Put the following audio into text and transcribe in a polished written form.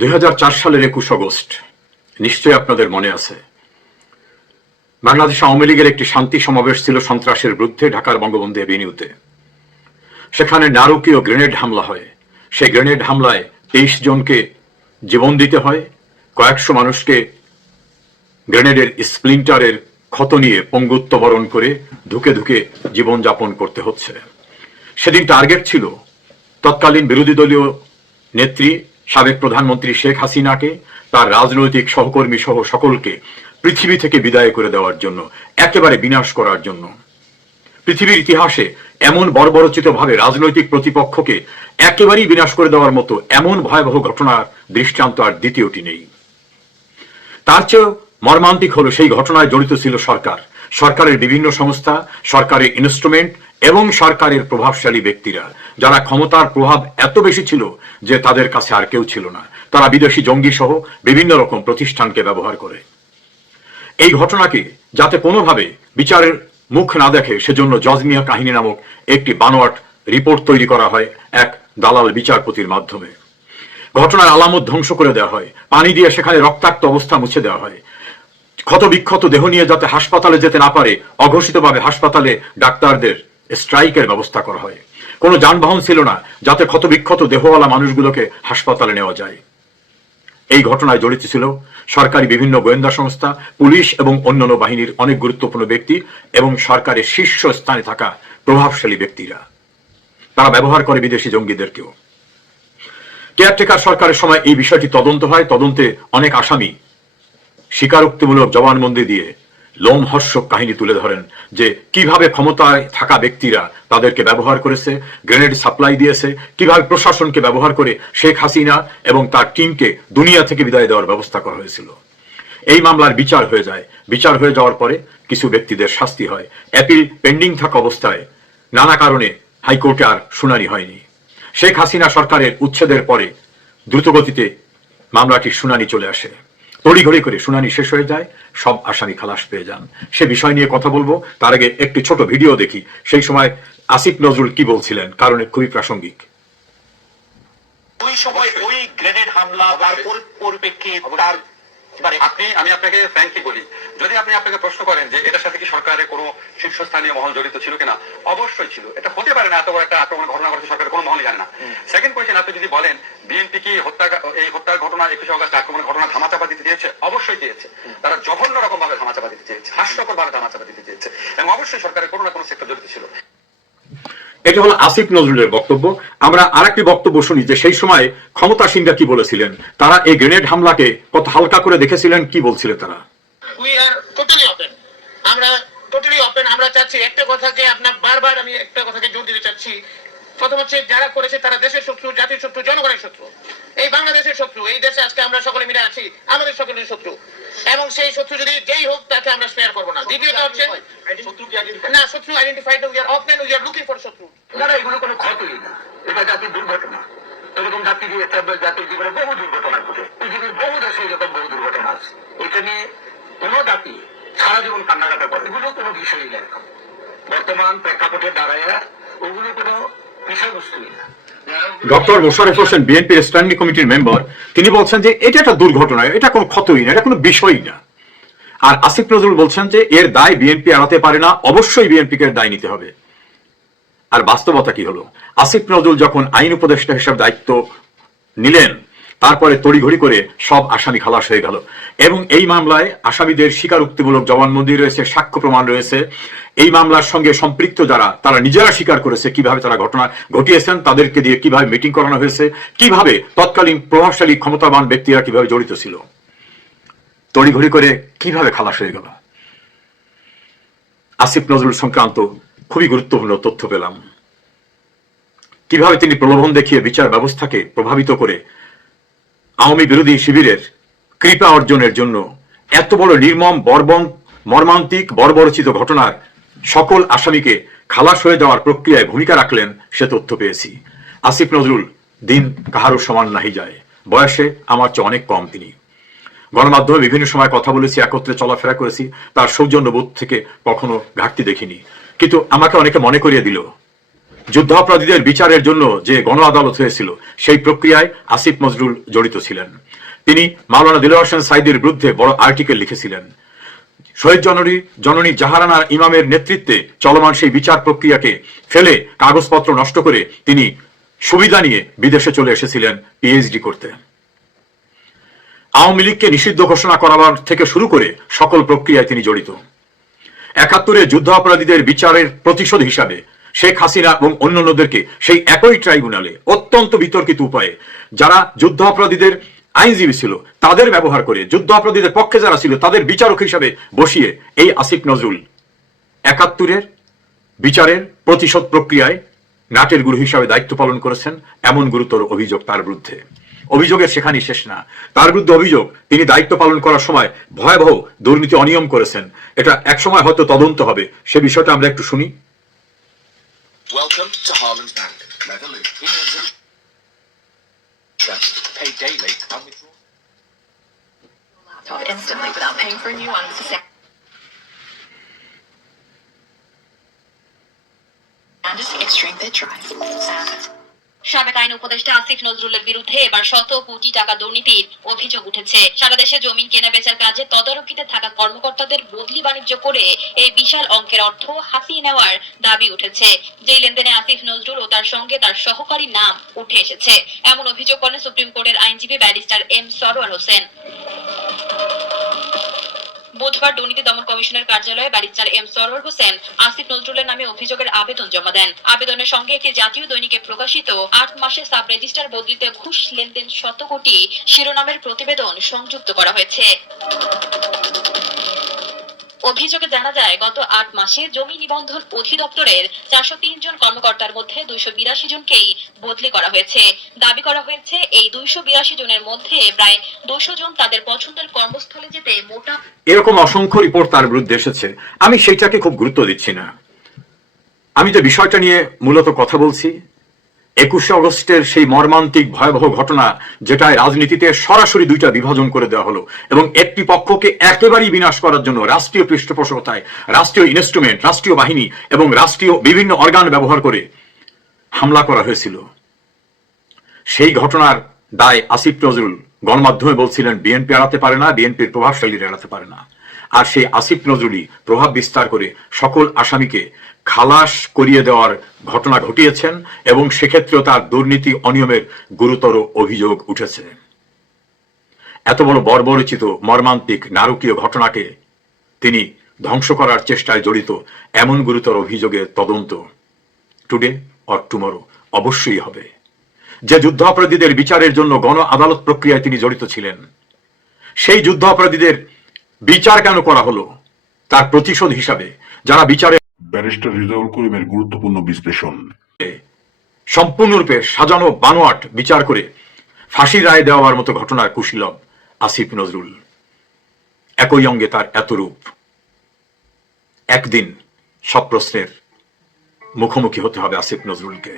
2004 সালের 21 আগস্ট নিশ্চয়ই আপনাদের মনে আছে, বাংলাদেশ আওয়ামী লীগের একটি শান্তি সমাবেশ ছিল সন্ত্রাসের বিরুদ্ধে ঢাকার বঙ্গবন্ধু এভিনিউতে। সেখানে নারকীয় গ্রেনেড হামলা হয়। সেই গ্রেনেড হামলায় 23 জনকে জীবন দিতে হয়, কয়েকশো মানুষকে গ্রেনেডের স্প্লিন্টারের ক্ষত নিয়ে পঙ্গুত্ব বরণ করে ধুকে ধুকে জীবনযাপন করতে হচ্ছে। সেদিন টার্গেট ছিল তৎকালীন বিরোধী দলীয় নেত্রী সাবেক প্রধানমন্ত্রী শেখ হাসিনাকে, তার রাজনৈতিক সহকর্মী সহ সকলকে পৃথিবী থেকে বিদায় করে দেওয়ার জন্য, একেবারে বিনাশ করার জন্য। পৃথিবীর ইতিহাসে এমন বর্বরচিতভাবে রাজনৈতিক প্রতিপক্ষকে একেবারেই বিনাশ করে দেওয়ার মতো এমন ভয়াবহ ঘটনার দৃষ্টান্ত আর দ্বিতীয়টি নেই। তার চেয়েও মর্মান্তিক হলো সেই ঘটনায় জড়িত ছিল সরকার, সরকারের বিভিন্ন সংস্থা, সরকারের ইনস্ট্রুমেন্ট এবং সরকারের প্রভাবশালী ব্যক্তিরা, যারা ক্ষমতার প্রভাব এত বেশি ছিল যে তাদের কাছে আর কেউ ছিল না। তারা বিদেশি জঙ্গি সহ বিভিন্ন রকম প্রতিষ্ঠানকে ব্যবহার করে। এই ঘটনাকে যাতে কোনোভাবে বিচারের মুখ না দেখে সেজন্য জজ মিয়া কাহিনী নামক একটি বানোয়াট রিপোর্ট তৈরি করা হয় এক দালাল বিচারপতির মাধ্যমে। ঘটনার আলামত ধ্বংস করে দেওয়া হয়, পানি দিয়ে সেখানে রক্তাক্ত অবস্থা মুছে দেওয়া হয়, ক্ষত বিক্ষত দেহ নিয়ে যাতে হাসপাতালে যেতে না পারে অঘোষিতভাবে হাসপাতালে ডাক্তারদের স্ট্রাইকের ব্যবস্থা করা হয়। কোনো যানবাহন ছিল না যাতে ক্ষত বিক্ষত দেহওয়ালা মানুষগুলোকে হাসপাতালে নেওয়া যায়। এই ঘটনায় জড়িত ছিল সরকারি বিভিন্ন গোয়েন্দা সংস্থা, পুলিশ এবং অন্যান্য বাহিনীর অনেক গুরুত্বপূর্ণ ব্যক্তি এবং সরকারের শীর্ষ স্থানে থাকা প্রভাবশালী ব্যক্তিরা। তারা ব্যবহার করে বিদেশি জঙ্গিদেরকেও। কেয়ারটেকার সরকারের সময় এই বিষয়টি তদন্ত হয়। তদন্তে অনেক আসামি স্বীকারোক্তিমূলক জবানবন্দি দিয়ে লোমহর্ষক কাহিনী তুলে ধরেন যে কিভাবে ক্ষমতায় থাকা ব্যক্তিরা তাদেরকে ব্যবহার করেছে, গ্রেনেড সাপ্লাই দিয়েছে, কিভাবে প্রশাসনকে ব্যবহার করে শেখ হাসিনা এবং তার টিমকে দুনিয়া থেকে বিদায় দেওয়ার ব্যবস্থা করা হয়েছিল। এই মামলার বিচার হয়ে যায়। বিচার হয়ে যাওয়ার পরে কিছু ব্যক্তিদের শাস্তি হয়। অ্যাপিল পেন্ডিং থাকা অবস্থায় নানা কারণে হাইকোর্টে আর শুনানি হয়নি। শেখ হাসিনা সরকারের উচ্ছেদের পরে দ্রুতগতিতে মামলাটির শুনানি চলে আসে। তড়িঘড়ি করে শুনানি শেষ হয়ে যায়, সব আসামি খালাস পেয়ে যান। সে বিষয় নিয়ে কথা বলবো, তার আগে একটি ছোট ভিডিও দেখি। সেই সময় আসিফ নজরুল কি বলছিলেন, কারণ খুবই প্রাসঙ্গিক। ওই সময় ওই গ্রেনেড হামলা তার পরিপ্রেক্ষিতে তার আমি আপনাকে ফ্র্যাঙ্কলি বলি, যদি আপনি আপনাকে প্রশ্ন করেন যে এটার সাথে কি সরকারের কোনো শীর্ষস্থানীয় মহল জড়িত ছিল কিনা, অবশ্যই ছিল। এটা হতে পারে না এত বড় একটা আক্রমণ ঘটনা ঘটেছে সরকারের কোনো মহলই জানে না। সেকেন্ড কোয়েশ্চেন, আপনি যদি বলেন বিএনপি কি এই হত্যার ঘটনা 21 আগস্ট আক্রমণের ঘটনা ধামাচাপা দিতে চেয়েছে, অবশ্যই চেয়েছে। তারা জঘন্য রকম ভাবে ধামাচাপা দিতে চেয়েছে, হাস্যকর ভাবে ধামাচাপা দিতে চেয়েছে, এবং অবশ্যই সরকারের কোনো না কোনো সেক্টর জড়িত ছিল। এটা হলো আসিফ নজরুলের বক্তব্য। আমরা আরেকটি বক্তব্য শুনি যে সেই সময় ক্ষমতাসীনরা কি বলেছিলেন। তারা এই গ্রেনেড হামলাকে কত হালকা করে দেখেছিলেন, কি বলছিলেন তারা। উই আর টোটালি ওপেন, আমরা টোটালি ওপেন। আমরা চাচ্ছি একটা কথাকে, আপনার বারবার আমি একটা কথাকে জোর দিতে চাচ্ছি। প্রথম হচ্ছে যারা করেছে তারা দেশের শত্রু, জাতির শত্রু, জনগণের শত্রু, এই বাংলাদেশের শত্রু। এই দেশে আজকে আমরা সকলে মিলে আছি, আমাদের সকলের শত্রু, এবং সেই শত্রু যদি যেই হোক তাকে আমরা স্পেয়ার করবো না। দ্বিতীয়ত হচ্ছে না, শত্রু identified, we are open, we are looking for শত্রু। এগুলো কোনো ক্ষতই না, এটা জাতির দুর্ঘটনা। এরকম জাতির জীবনে বহু দুর্ঘটনা ঘটে, পৃথিবীর বহু দেশে এরকম বহু দুর্ঘটনা আছে। এটা নিয়ে কোনো জাতি সারা জীবন কান্নাকাটা করে, এগুলো কোনো বিষয়ই না। এখন বর্তমান প্রেক্ষাপটে দাঁড়ায় ওগুলো কোনো বিষয়বস্তুই না। ডক্টর মোশাররফ হোসেন, বিএনপির স্ট্যান্ডিং কমিটির মেম্বার, তিনি বলছেন যে এটা একটা দুর্ঘটনা, এটা কোনো ক্ষতই না, এটা কোনো বিষয়ই না। আর আসিফ নজরুল বলছেন যে এর দায় বিএনপি এড়াতে পারে না, অবশ্যই বিএনপিকে দায় নিতে হবে। আর বাস্তবতা কি হলো, আসিফ নজরুল যখন আইন উপদেষ্টা হিসেবে দায়িত্ব নিলেন, তারপরে তড়িঘড়ি করে সব আসামি খালাস হয়ে গেল। এবং এই মামলায় আসামিদের স্বীকারোক্তিমূলক জবানবন্দি রয়েছে, সাক্ষ্য প্রমাণ রয়েছে। এই মামলার সঙ্গে সম্পৃক্ত যারা, তারা নিজেরা স্বীকার করেছে কিভাবে তারা ঘটনা ঘটিয়েছেন, তাদেরকে দিয়ে কিভাবে মিটিং করানো হয়েছে, কিভাবে তৎকালীন প্রভাবশালী ক্ষমতাবান ব্যক্তিরা কিভাবে জড়িত ছিল। তড়িঘড়ি করে কিভাবে খালাস হয়ে গেল। আসিফ নজরুল সংক্রান্ত খুবই গুরুত্বপূর্ণ তথ্য পেলাম। কিভাবে তিনি প্রলোভন দেখিয়ে বিচার ব্যবস্থাকে প্রভাবিত করে আওয়ামী বিরোধী শিবিরের কৃপা অর্জনের জন্য এত বড় নির্মম মর্মান্তিক বর্বরচিত ঘটনার সকল আসামিকে খালাস হয়ে যাওয়ার প্রক্রিয়ায় ভূমিকা রাখলেন, সে তথ্য পেয়েছি। আসিফ নজরুল দিন কাহারও সমান নাহি যায়, বয়সে আমার চেয়ে অনেক কম তিনি। গণমাধ্যমে বিভিন্ন সময় কথা বলেছি, একত্রে চলাফেরা করেছি, তার সৌজন্যবোধ থেকে কখনো ঘাটতি দেখিনি। কিন্তু আমাকে অনেকে মনে করিয়ে দিল যুদ্ধাপরাধীদের বিচারের জন্য যে গণ আদালত হয়েছিল সেই প্রক্রিয়ায় আসিফ নজরুল জড়িত ছিলেন। তিনি মাওলানা দিলওয়ার হোসেন সাঈদীর বিরুদ্ধে বড় আর্টিকেল লিখেছিলেন। শহীদ জননী জাহারানা ইমামের নেতৃত্বে চলমান সেই বিচার প্রক্রিয়াকে ফেলে কাগজপত্র নষ্ট করে তিনি সুবিধা নিয়ে বিদেশে চলে এসেছিলেন পিএইচডি করতে। আওয়ামী লীগকে নিষিদ্ধ ঘোষণা করার থেকে শুরু করে সকল প্রক্রিয়ায় তিনি জড়িত। ৭১-এ যুদ্ধাপরাধীদের বিচারের প্রতিশোধ হিসাবে শেখ হাসিনা এবং অন্যান্যদেরকে সেই একই ট্রাইব্যুনালে অত্যন্ত বিতর্কিত উপায়ে যারা যুদ্ধাপরাধীদের আইনজীবী ছিল তাদের ব্যবহার করে যুদ্ধাপরাধীদের পক্ষে যারা ছিল তাদের বিচারক হিসাবে বসিয়ে এই আসিফ নজরুল ৭১-এর বিচারের প্রতিশোধ প্রক্রিয়ায় নাটের গুরু হিসাবে দায়িত্ব পালন করেছেন। এমন গুরুতর অভিযোগ তার বিরুদ্ধে। অভিযোগের সেখানেই শেষ না, তার বিরুদ্ধে অভিযোগ তিনি দায়িত্ব পালন করার সময় ভয়াবহ দুর্নীতি অনিয়ম করেছেন। এটা একসময় হয়তো তদন্ত হবে, সে বিষয়টা আমরা একটু শুনি। Welcome to Harlan's Bank. Never lose. He earns interest, paid daily, and withdraw. Laptop instantly without paying for a new one. And just extreme bit drive. সাবেক আইন উপদেষ্টা আসিফ নজরুলের বিরুদ্ধে এবার শত কোটি টাকা দুর্নীতির অভিযোগ উঠেছে। সারা দেশে জমি কেনা বেচার কাজে তদারকিতে থাকা কর্মকর্তাদের বদলি বাণিজ্য করে এই বিশাল অঙ্কের অর্থ হাতিয়ে নেওয়ার দাবি উঠেছে। যেই লেনদেনে আসিফ নজরুল ও তার সঙ্গে তার সহকারী নাম উঠে এসেছে, এমন অভিযোগ করেন সুপ্রিম কোর্টের আইনজীবী ব্যারিস্টার এম সরওয়ার হোসেন। বুধবার দুর্নীতি দমন কমিশনের কার্যালয়ে ব্যারিস্টার এম সরওয়ার হোসেন আসিফ নজরুলের নামে অভিযোগের আবেদন জমা দেন। আবেদনের সঙ্গে একটি জাতীয় দৈনিকে প্রকাশিত ৮ মাসে সাব রেজিস্ট্রার বদলিতে ঘুষ লেনদেন ১০০ কোটি শিরোনামের প্রতিবেদন সংযুক্ত করা হয়েছে। অভিযোগে জানা যায়, গত ৮ মাসে জমি নিবন্ধন অধিদপ্তরের ৪০৩ জন কর্মকর্তার মধ্যে ২৮২ জনকেই বদলি করা হয়েছে। দাবি করা হয়েছে এই ২৮২ জনের মধ্যে প্রায় ২০০ জন তাদের পছন্দের কর্মস্থলে যেতে মোটা। এরকম অসংখ্য রিপোর্ট তার বিরুদ্ধে এসেছে। আমি সেইটাকে খুব গুরুত্ব দিচ্ছি না। আমি যে বিষয়টা নিয়ে মূলত কথা বলছি, ২১শে আগস্টের সেই মর্মান্তিক ভয়াবহ ঘটনা, যেটায় রাজনীতিতে সরাসরি দুইটা বিভাজন করে দেওয়া হলো এবং একটি পক্ষকে একেবারেই বিনাশ করার জন্য রাষ্ট্রীয় পৃষ্ঠপোষকতায় রাষ্ট্রীয় ইনস্ট্রুমেন্ট, রাষ্ট্রীয় বাহিনী এবং রাষ্ট্রীয় বিভিন্ন অর্গান ব্যবহার করে হামলা করা হয়েছিল। সেই ঘটনার দায় আসিফ নজরুল গণমাধ্যমে বলছিলেন বিএনপি এড়াতে পারে না, বিএনপির প্রভাবশালীরা এড়াতে পারে না। আর সেই আসিফ নজরুলই প্রভাব বিস্তার করে সকল আসামিকে খালাস করিয়ে দেওয়ার ঘটনা ঘটিয়েছেন এবং সেক্ষেত্রেও তার দুর্নীতি অনিয়মের গুরুতর অভিযোগ উঠেছে। এত বড় বর্বরচিত মর্মান্তিক নারকীয় ঘটনাকে তিনি ধ্বংস করার চেষ্টায় জড়িত, এমন গুরুতর অভিযোগের তদন্ত টুডে অর টুমরো অবশ্যই হবে। যে যুদ্ধাপরাধীদের বিচারের জন্য গণ আদালত প্রক্রিয়ায় তিনি জড়িত ছিলেন, সেই যুদ্ধাপরাধীদের বিচার কেন করা হলো তার প্রতিশোধ হিসাবে যারা বিচারে ব্যারিস্টার রিজাউল করিমের গুরুত্বপূর্ণ বিশ্লেষণ। সম্পূর্ণরূপে সাজানো বানোয়াট বিচার করে ফাঁসি রায় দেওয়ার মতো ঘটনার কুশীলব আসিফ নজরুল। একই অঙ্গে তার এত রূপ। একদিন সব প্রশ্নের মুখোমুখি হতে হবে আসিফ নজরুলকে।